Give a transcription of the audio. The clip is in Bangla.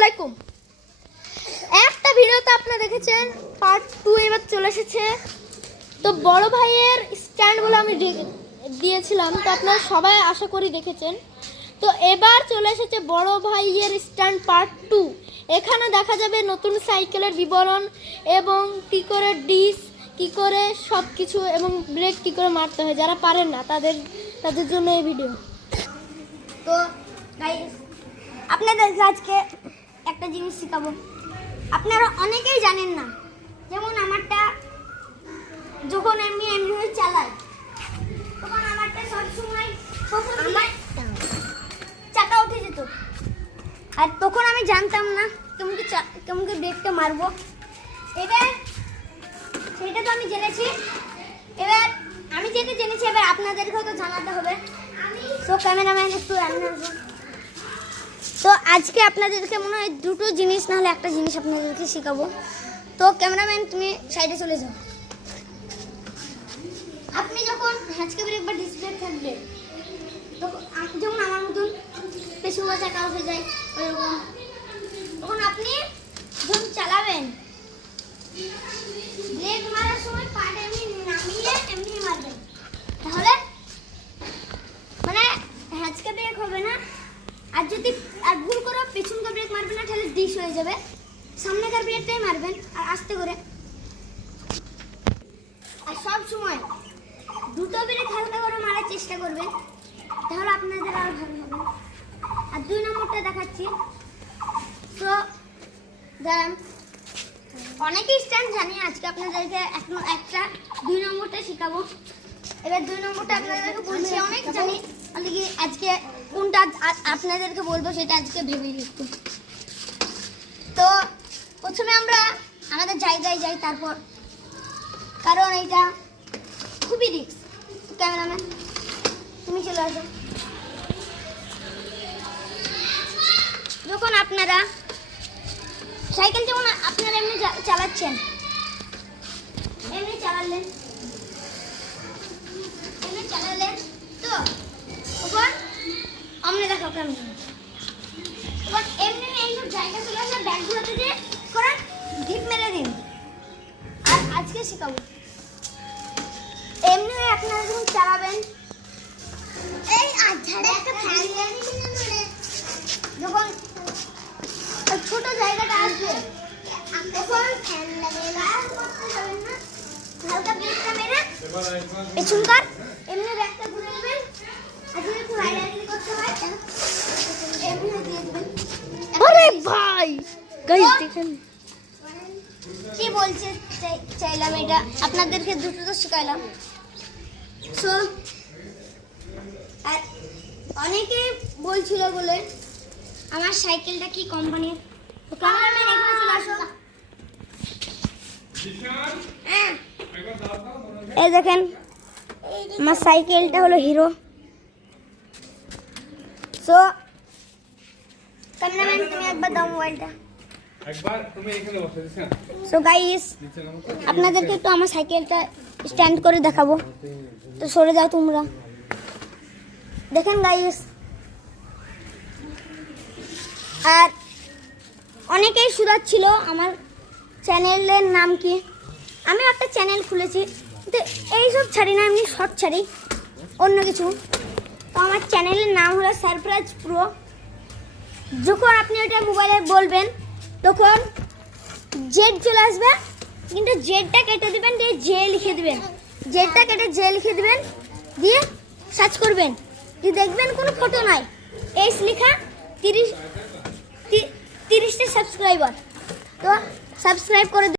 আলাইকুম। একটা ভিডিওতে আপনারা দেখেছেন পার্ট 2 এবার চলে এসেছে। তো বড় ভাইয়ের স্ট্যান্ডগুলো আমি দিয়েছিলাম, তো আপনারা সবাই আশা করি দেখেছেন। তো এবার চলে এসেছে বড় ভাইয়ের স্ট্যান্ড পার্ট 2। এখানে দেখা যাবে নতুন সাইকেলের বিবরণ এবং কী করে ডিস কী করে সব কিছু এবং ব্রেক কী করে মারতে হয়, যারা পারেন না তাদের জন্য এই ভিডিও। তো গাইস, আপনাদের আজকে একটা জিনিস শেখাবো। আপনারা অনেকেই জানেন না, যেমন আমারটা যখন আমি এমনি চালাই তখন আমারটা সবসময় চাকা উঠে যেত, আর তখন আমি জানতাম না কেমনকে ব্রেকটা মারবো। এবার সেটা তো আমি জেনেছি, এবার আমি যেটা জেনেছি এবার আপনাদেরকেও তো জানাতে হবে। তো ক্যামেরাম্যান একটু রান্না আসবো। তো আজকে আপনাদেরকে মনে হয় দুটো জিনিস না হলে একটা জিনিস আপনাদেরকে শেখাবো। তো ক্যামেরাম্যান তুমি সাইডে চলে যাও। আপনি যখন হ্যাচকে ব্রেক বা ডিস ব্রেক থাকবে, তখন যেমন আমার মতন পেছন বা চাকা উঠে যায় ওইরকম, তখন আপনি যখন চালাবেন ব্রেক মারার সময় পাটা এমনি নামিয়ে এমনি মারবেন, তাহলে মানে হ্যাচকে ব্রেক হবে না। আর যদি ভুল করে পেছনকার ব্রেক মারবেন না, তাহলে ডিস হয়ে যাবে। সামনেকার ব্রেকটাই মারবেন আর আস্তে করে। আর সব সময় দুটো ব্রেক হালকা করে মারার চেষ্টা করবেন, তাহলে আপনাদের আরো ভালো হবে। আর 2 নম্বরটা দেখাচ্ছি। তো দাঁড়ান, অনেকেই স্ট্যান্ড জানি, আজকে আপনাদেরকে একটা 2 নম্বরটা শেখাবো। এবার 2 নম্বরটা আপনাদেরকে বলছি, অনেক জানি, আজকে কোনটা আপনাদেরকে বলবো সেটা আজকে ভেবে একটু। তো প্রথমে আমরা আমাদের জায়গায় যাই, তারপর, কারণ এইটা খুবই রিস্ক। ক্যামেরাম্যান তুমি চলে আসো। যখন আপনারা সাইকেল যেমন আপনারা এমনি চালাচ্ছেন, এমনি চালালেন তো ওপর আমনে দেখো কেমন এবার এমনি এইসব জায়গা চলে আসলে ব্যাগ ঘুরাতে যে করেন ঢিপ মেরে দিন। আর আজকে শেখাবো এমনি আপনারা যখন চালাবেন, এই আধারে একটা ফ্যান যখন ছোট জায়গাটা আসবে তখন ফ্যান লাগিয়ে করতে যাবেন না, হালকা ব্রেকটা মেরে পেছনকার এমনি ব্যাগটা ঘুরে নেবেন। আর যদি একটু রাইডারি করতে হয় এমনি দিয়ে দেবেন। আরে ভাই গাইস দেখেন কি বলছে চাইলাম, এটা আপনাদেরকে দুটো তো শেখাইলাম। সো আর অনেকে বলছিল বলে আমার সাইকেলটা কি কোম্পানির। তো ক্যামেরাম্যান এখানে চলে আসো। এই দেখেন আমার সাইকেলটা হলো হিরো। সো ক্যামেরাম্যান তুমি একবার দাও মোবাইলটা। সো গাইস, আপনাদেরকে একটু আমার সাইকেলটা স্ট্যান্ড করে দেখাবো। তো সরে যাও তোমরা। দেখেন গাইস, আর অনেকেই শুধাচ্ছিল আমার চ্যানেলের নাম কি। আমি একটা চ্যানেল খুলেছি, তো এইসব ছাড়ি না, এমনি শর্ট ছাড়ি অন্য কিছু। তো আমার চ্যানেলের নাম হলো সারপ্রাইজ প্রো। যখন আপনি ওটা মোবাইলে বলবেন তখন জেড চলে আসবে, কিন্তু জেডটা কেটে দেবেন, দিয়ে জে লিখে দেবেন। জেডটা কেটে জে লিখে দেবেন, দিয়ে সার্চ করবেন, দিয়ে দেখবেন কোনো ফটো নাই, এস লেখা, 30টা সাবস্ক্রাইবার। তো সাবস্ক্রাইব করে